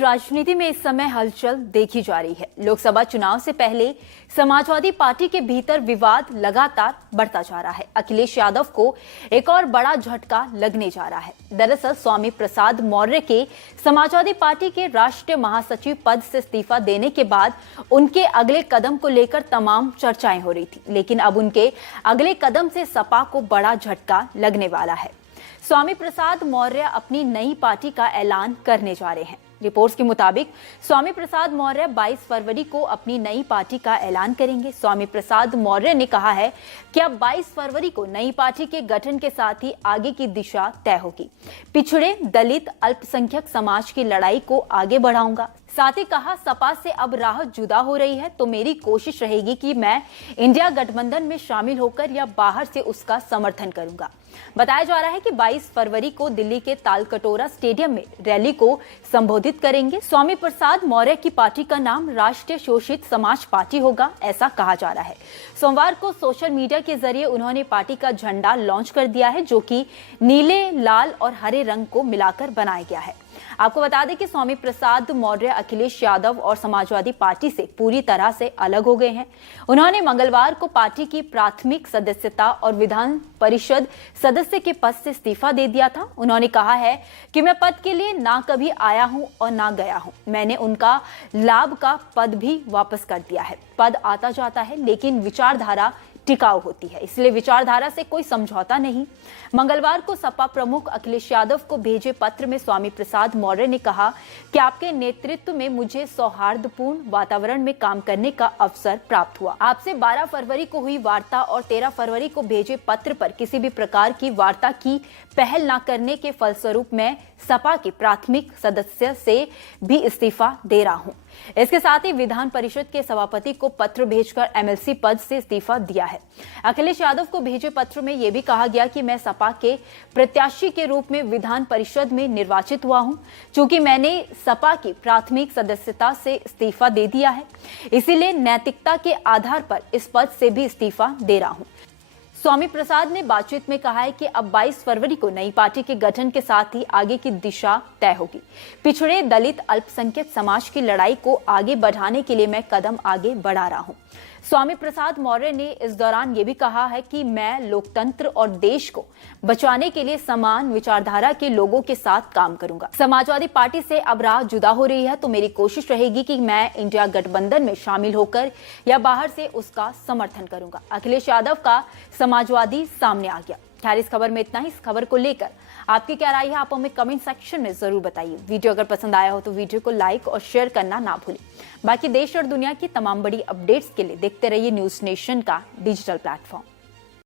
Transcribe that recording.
राजनीति में इस समय हलचल देखी जा रही है। लोकसभा चुनाव से पहले समाजवादी पार्टी के भीतर विवाद लगातार बढ़ता जा रहा है। अखिलेश यादव को एक और बड़ा झटका लगने जा रहा है। दरअसल स्वामी प्रसाद मौर्य के समाजवादी पार्टी के राष्ट्रीय महासचिव पद से इस्तीफा देने के बाद उनके अगले कदम को लेकर तमाम चर्चाएं हो रही थी, लेकिन अब उनके अगले कदम से सपा को बड़ा झटका लगने वाला है। स्वामी प्रसाद मौर्य अपनी नई पार्टी का ऐलान करने जा रहे हैं। रिपोर्ट्स के मुताबिक स्वामी प्रसाद मौर्य 22 फरवरी को अपनी नई पार्टी का ऐलान करेंगे। स्वामी प्रसाद मौर्य ने कहा है कि अब 22 फरवरी को नई पार्टी के गठन के साथ ही आगे की दिशा तय होगी। पिछड़े, दलित, अल्पसंख्यक समाज की लड़ाई को आगे बढ़ाऊंगा। साथ ही कहा, सपा से अब राह जुदा हो रही है तो मेरी कोशिश रहेगी कि मैं इंडिया गठबंधन में शामिल होकर या बाहर से उसका समर्थन करूंगा। बताया जा रहा है कि 22 फरवरी को दिल्ली के तालकटोरा स्टेडियम में रैली को संबोधित करेंगे। स्वामी प्रसाद मौर्य की पार्टी का नाम राष्ट्रीय शोषित समाज पार्टी होगा, ऐसा कहा जा रहा है। सोमवार को सोशल मीडिया के जरिए उन्होंने पार्टी का झंडा लॉन्च कर दिया है, जो कि नीले, लाल और हरे रंग को मिलाकर बनाया गया है। आपको बता दें कि स्वामी प्रसाद मौर्य अखिलेश यादव और समाजवादी पार्टी से पूरी तरह से अलग हो गए हैं। उन्होंने मंगलवार को पार्टी की प्राथमिक सदस्यता और विधान परिषद सदस्य के पद से इस्तीफा दे दिया था। उन्होंने कहा है कि मैं पद के लिए ना कभी आया हूं और ना गया हूं। मैंने उनका लाभ का पद भी वापस कर दिया है। पद आता जाता है, लेकिन विचारधारा टिकाऊ होती है, इसलिए विचारधारा से कोई समझौता नहीं। मंगलवार को सपा प्रमुख अखिलेश यादव को भेजे पत्र में स्वामी प्रसाद मौर्य ने कहा कि आपके नेतृत्व में मुझे सौहार्दपूर्ण वातावरण में काम करने का अवसर प्राप्त हुआ। आपसे 12 फरवरी को हुई वार्ता और 13 फरवरी को भेजे पत्र पर किसी भी प्रकार की वार्ता की पहल न करने के फलस्वरूप मैं सपा के प्राथमिक सदस्य से भी इस्तीफा दे रहा हूं। इसके साथ ही विधान परिषद के सभापति को पत्र भेजकर एमएलसी पद से इस्तीफा दिया है। अखिलेश यादव को भेजे पत्र में यह भी कहा गया कि मैं सपा के प्रत्याशी के रूप में विधान परिषद में निर्वाचित हुआ हूं। चूंकि मैंने सपा की प्राथमिक सदस्यता से इस्तीफा दे दिया है, इसीलिए नैतिकता के आधार पर इस पद से भी इस्तीफा दे रहा हूं। स्वामी प्रसाद ने बातचीत में कहा है कि अब 22 फरवरी को नई पार्टी के गठन के साथ ही आगे की दिशा तय होगी। पिछड़े, दलित, अल्पसंख्यक समाज की लड़ाई को आगे बढ़ाने के लिए मैं कदम आगे बढ़ा रहा हूं। स्वामी प्रसाद मौर्य ने इस दौरान ये भी कहा है कि मैं लोकतंत्र और देश को बचाने के लिए समान विचारधारा के लोगों के साथ काम करूंगा। समाजवादी पार्टी से अब राह जुदा हो रही है तो मेरी कोशिश रहेगी कि मैं इंडिया गठबंधन में शामिल होकर या बाहर से उसका समर्थन करूंगा। अखिलेश यादव का समाजवादी सामने आ गया। खैर, इस खबर में इतना ही। इस खबर को लेकर आपकी क्या राय है, आप हमें कमेंट सेक्शन में जरूर बताइए। वीडियो अगर पसंद आया हो तो वीडियो को लाइक और शेयर करना ना भूलें। बाकी देश और दुनिया की तमाम बड़ी अपडेट्स के लिए देखते रहिए न्यूज़ नेशन का डिजिटल प्लेटफॉर्म।